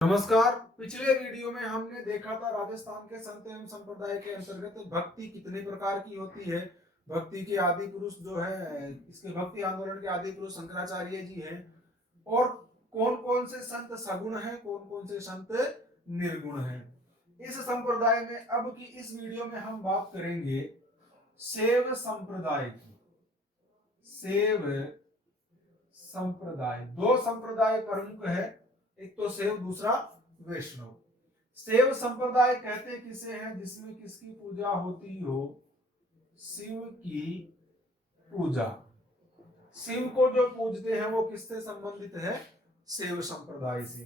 नमस्कार। पिछले वीडियो में हमने देखा था राजस्थान के संत एवं संप्रदाय के अंतर्गत भक्ति कितने प्रकार की होती है। भक्ति के आदि पुरुष जो है, इसके भक्ति आंदोलन के आदि पुरुष शंकराचार्य जी हैं। और कौन कौन से संत सगुण हैं, कौन कौन से संत निर्गुण हैं। इस संप्रदाय में अब की इस वीडियो में हम बात करेंगे शैव संप्रदाय की। शैव संप्रदाय, दो संप्रदाय प्रमुख है, एक तो शैव, दूसरा वैष्णव। शैव संप्रदाय कहते किसे हैं? जिसमें किसकी पूजा होती हो? शिव की पूजा। शिव को जो पूजते हैं वो किससे संबंधित है? शैव संप्रदाय से।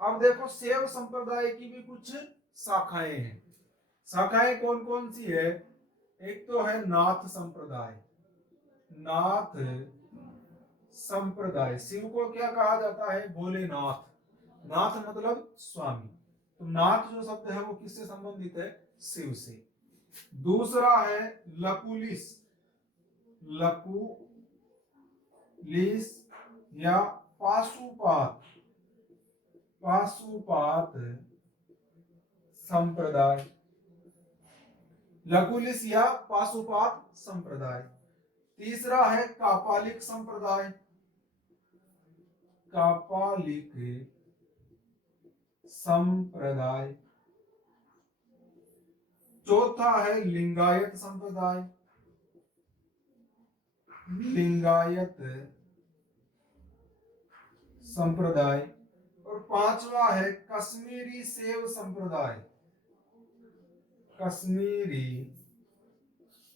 अब देखो, शैव संप्रदाय की भी कुछ शाखाएं हैं। शाखाएं कौन कौन सी है? एक तो है नाथ संप्रदाय। नाथ संप्रदाय, शिव को क्या कहा जाता है? भोलेनाथ। नाथ मतलब स्वामी। तो नाथ जो शब्द है वो किससे संबंधित है? शिव से। दूसरा है लकुलिस। लकुलिस या पाशुपात। पाशुपात संप्रदाय। लकुलिस या पाशुपात संप्रदाय। तीसरा है कापालिक संप्रदाय। कापालिक संप्रदाय। चौथा है लिंगायत संप्रदाय। लिंगायत संप्रदाय। और पांचवा है कश्मीरी शैव संप्रदाय। कश्मीरी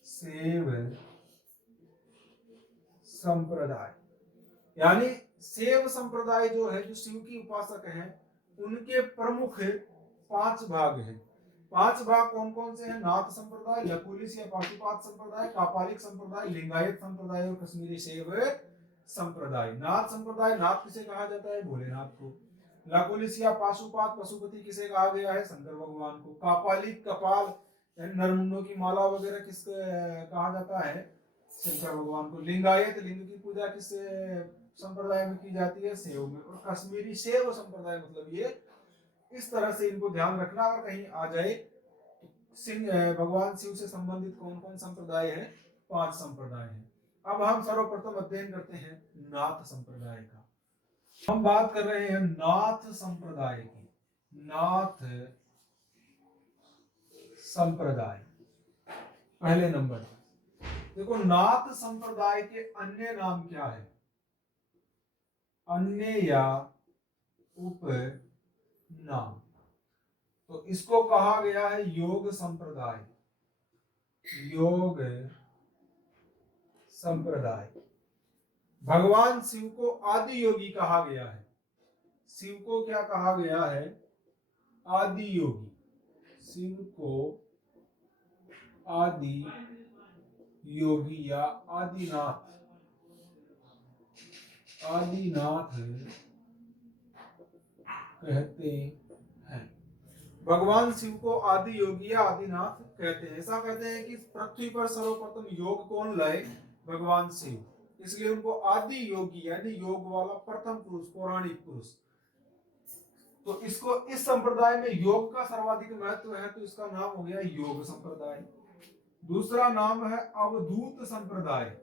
शैव संप्रदाय। यानी शैव संप्रदाय जो है, जो शिव की उपासक हैं, उनके प्रमुख 5 भाग हैं। 5 भाग कौन कौन से हैं? नाथ संप्रदाय, लकुलिस या पाशुपात संप्रदाय, कापालिक संप्रदाय, लिंगायत संप्रदाय और कश्मीरी शैव संप्रदाय। नाथ संप्रदाय, नाथ किसे कहा जाता है? भोलेनाथ को। लकुलिस या पाशुपात, पशुपति किसे कहा गया है? शंकर भगवान को। कापालिक, कपाल यानी नरमुंडों की माला वगैरह किसको कहा जाता है? शंकर भगवान को। लिंगायत, लिंग की पूजा किस संप्रदाय में की जाती है? शैव में। और कश्मीरी शैव संप्रदाय मतलब ये। इस तरह से इनको ध्यान रखना, अगर कहीं आ जाए सिंह भगवान शिव से संबंधित कौन कौन संप्रदाय है? 5 संप्रदाय हैं। अब हम सर्वप्रथम अध्ययन करते हैं नाथ संप्रदाय का। हम बात कर रहे हैं नाथ संप्रदाय की। नाथ संप्रदाय पहले नंबर पर। देखो, नाथ संप्रदाय के अन्य नाम क्या है? अन्य या उप नाम। तो इसको कहा गया है योग संप्रदाय। योग संप्रदाय। भगवान शिव को आदि योगी कहा गया है। शिव को क्या कहा गया है? आदि योगी। शिव को आदि योगी या आदिनाथ। आदिनाथ कहते हैं। भगवान शिव को आदि योगी या आदिनाथ कहते हैं। ऐसा कहते हैं कि पृथ्वी पर सर्वप्रथम योग कौन लाए? भगवान शिव। इसलिए उनको आदि योगी यानी योग वाला प्रथम पुरुष, पौराणिक पुरुष। तो इसको, इस संप्रदाय में योग का सर्वाधिक महत्व है, तो इसका नाम हो गया योग संप्रदाय। दूसरा नाम है अवधूत संप्रदाय।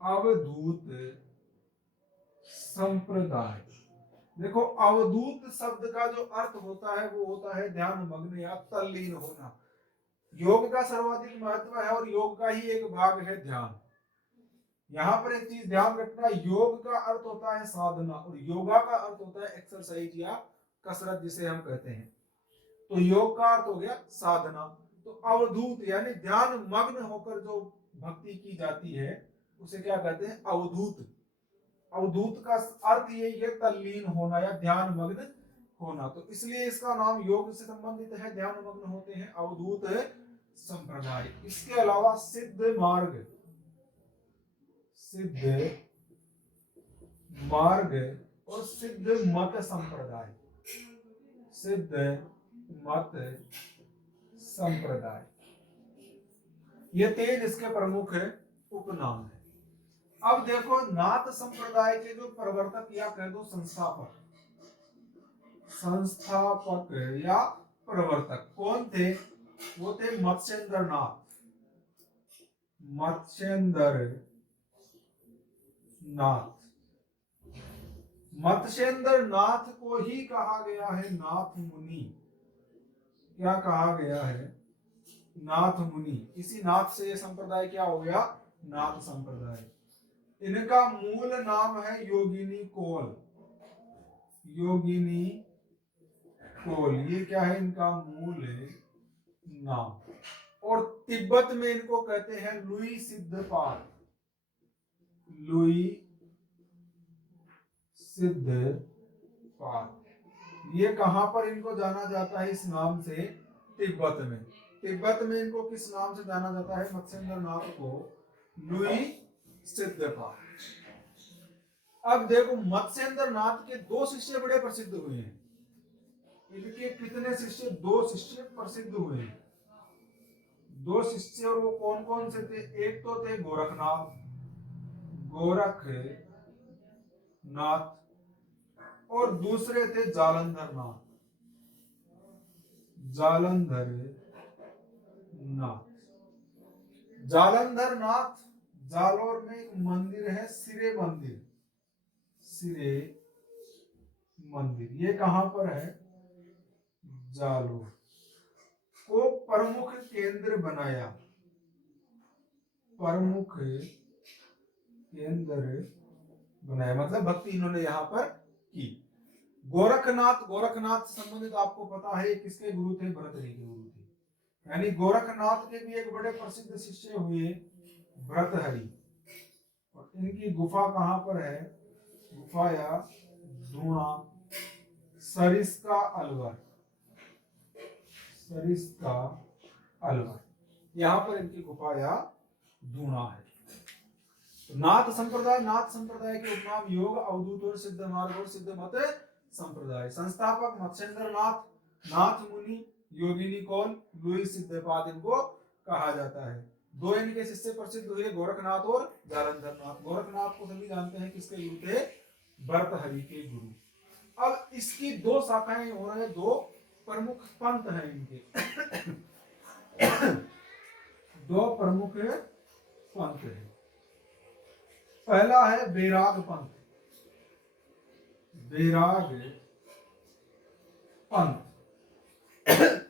अवधूत संप्रदाय। देखो, अवधूत शब्द का जो अर्थ होता है वो होता है ध्यान मग्न या तल्लीन होना। योग का सर्वाधिक महत्व है और योग का ही एक भाग है ध्यान। यहाँ पर एक चीज ध्यान रखना, योग का अर्थ होता है साधना और योगा का अर्थ होता है एक्सरसाइज या कसरत जिसे हम कहते हैं। तो योग का अर्थ हो गया साधना। तो अवधूत यानी ध्यान मग्न होकर जो भक्ति की जाती है उसे क्या कहते हैं? अवधूत। अवधूत का अर्थ यही है तल्लीन होना या ध्यान मग्न होना। तो इसलिए इसका नाम योग से संबंधित है, ध्यान मग्न होते हैं, अवधूत संप्रदाय। इसके अलावा सिद्ध मार्ग, सिद्ध मार्ग और सिद्ध मत संप्रदाय। सिद्ध मत संप्रदाय, ये 3 इसके प्रमुख उपनाम है। अब देखो, नाथ संप्रदाय के जो प्रवर्तक या कह दो संस्थापक, संस्थापक या प्रवर्तक कौन थे? वो थे मत्स्येंद्र नाथ। मत्स्येंद्र नाथ। मत्स्येंद्र नाथ को ही कहा गया है नाथ मुनि। क्या कहा गया है? नाथ मुनि। इसी नाथ से ये संप्रदाय क्या हो गया? नाथ संप्रदाय। इनका मूल नाम है योगिनी कोल। योगिनी कोल, ये क्या है इनका मूल नाम। और तिब्बत में इनको कहते हैं लुई सिद्धपाद। लुई सिद्धपाद। ये कहां पर इनको जाना जाता है इस नाम से? तिब्बत में। तिब्बत में इनको किस नाम से जाना जाता है? मत्स्येंद्र नाथ को लुई सिद्धपाद। अब देखो मत्स्येंद्र नाथ के दो शिष्य बड़े प्रसिद्ध हुए हैं। इनके कितने शिष्य? दो शिष्य प्रसिद्ध हुए हैं। दो शिष्य, और वो कौन कौन से थे? एक तो थे गोरखनाथ, गोरखनाथ, और दूसरे थे जालंधर नाथ, जालंधर नाथ। जालंधर नाथ, जालोर में एक मंदिर है सिरे मंदिर। सिरे मंदिर ये कहां पर है? जालोर को प्रमुख केंद्र बनाया। प्रमुख केंद्र बनाया मतलब भक्ति इन्होंने यहाँ पर की। गोरखनाथ, गोरखनाथ से संबंधित आपको पता है किसके गुरु थे? भर्तृहरि के गुरु थे। यानी गोरखनाथ के भी एक बड़े प्रसिद्ध शिष्य हुए भर्तृहरि। और इनकी गुफा कहां पर है? गुफा या धूणा, सरिस्का अलवर। सरिस्का अलवर, यहाँ पर इनकी गुफा या धूणा है। तो नाथ संप्रदाय के उपनाम योग, अवधूत और सिद्ध मार्ग और सिद्ध मत संप्रदाय। संस्थापक मत्स्येंद्र नाथ, नाथ मुनि, योगिनी कौल, लुई सिद्धपाद इनको कहा जाता है। दो इनके शिष्य प्रसिद्ध हुए गोरखनाथ और जालंधर नाथ। गोरखनाथ को सभी जानते हैं किसके गुरु थे? भर्तृहरि के गुरु। अब इसकी दो शाखाएं हो रहे हैं, दो प्रमुख पंथ हैं इनके। दो प्रमुख पंथ है। पहला है बैराग पंथ। बैराग पंथ।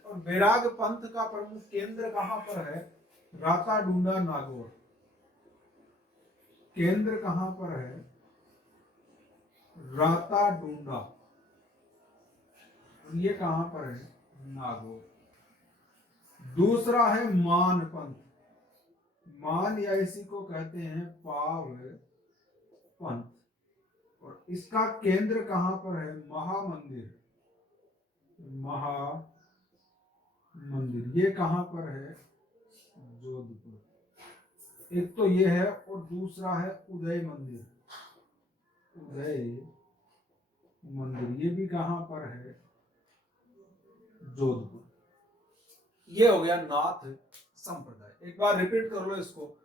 और बैराग पंथ का प्रमुख केंद्र कहां पर है? राताडूंडा नागौर। केंद्र कहां पर है? राताडूंडा। ये कहां पर है? नागौर। दूसरा है मान पंथ। मान या इसी को कहते हैं पाव पंथ। और इसका केंद्र कहां पर है? महामंदिर। महामंदिर ये कहां पर है? जोधपुर। एक तो ये है और दूसरा है उदय मंदिर। उदय मंदिर ये भी कहां पर है? जोधपुर। ये हो गया नाथ संप्रदाय। एक बार रिपीट कर लो इसको।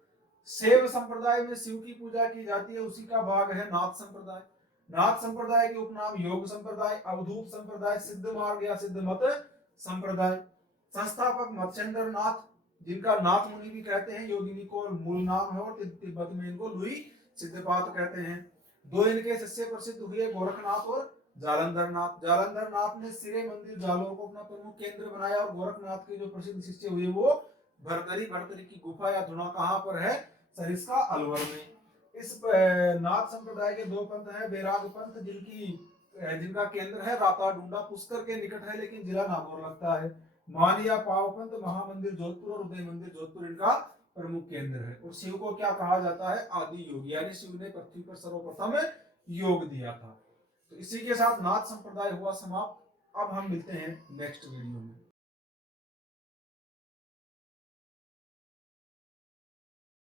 शैव संप्रदाय में शिव की पूजा की जाती है, उसी का भाग है नाथ संप्रदाय। नाथ संप्रदाय के उपनाम योग संप्रदाय, अवधूत संप्रदाय, सिद्ध मार्ग या सिद्ध मत संप्रदाय। संस्थापक मत्स्येंद्र नाथ, जिनका नाथ मुनि भी कहते हैं, योगिनी को मूल नाम है, और तिब्बत में इनको लुई सिद्धपाद कहते हैं। दो इनके शिष्य प्रसिद्ध हुए गोरखनाथ और जालंधर नाथ। जालंधर नाथ ने सिरे मंदिर जालोर को अपना प्रमुख केंद्र बनाया, और गोरखनाथ के जो प्रसिद्ध शिष्य हुए वो भर्तृहरि की गुफा या धुना कहां पर है? सरिस्का अलवर में। इस नाथ संप्रदाय के दो पंथ हैं। बैराग पंथ जिनका केंद्र है राताडूंडा, पुष्कर के निकट है लेकिन जिला नागौर लगता है। मान या पाव पंथ महामंदिर जोधपुर और उदय मंदिर जोधपुर इनका प्रमुख केंद्र है। और शिव को क्या कहा जाता है? आदि योगी, यानी शिव ने पृथ्वी पर सर्वप्रथम योग दिया था। तो इसी के साथ नाथ संप्रदाय हुआ समाप्त। अब हम मिलते हैं नेक्स्ट वीडियो में।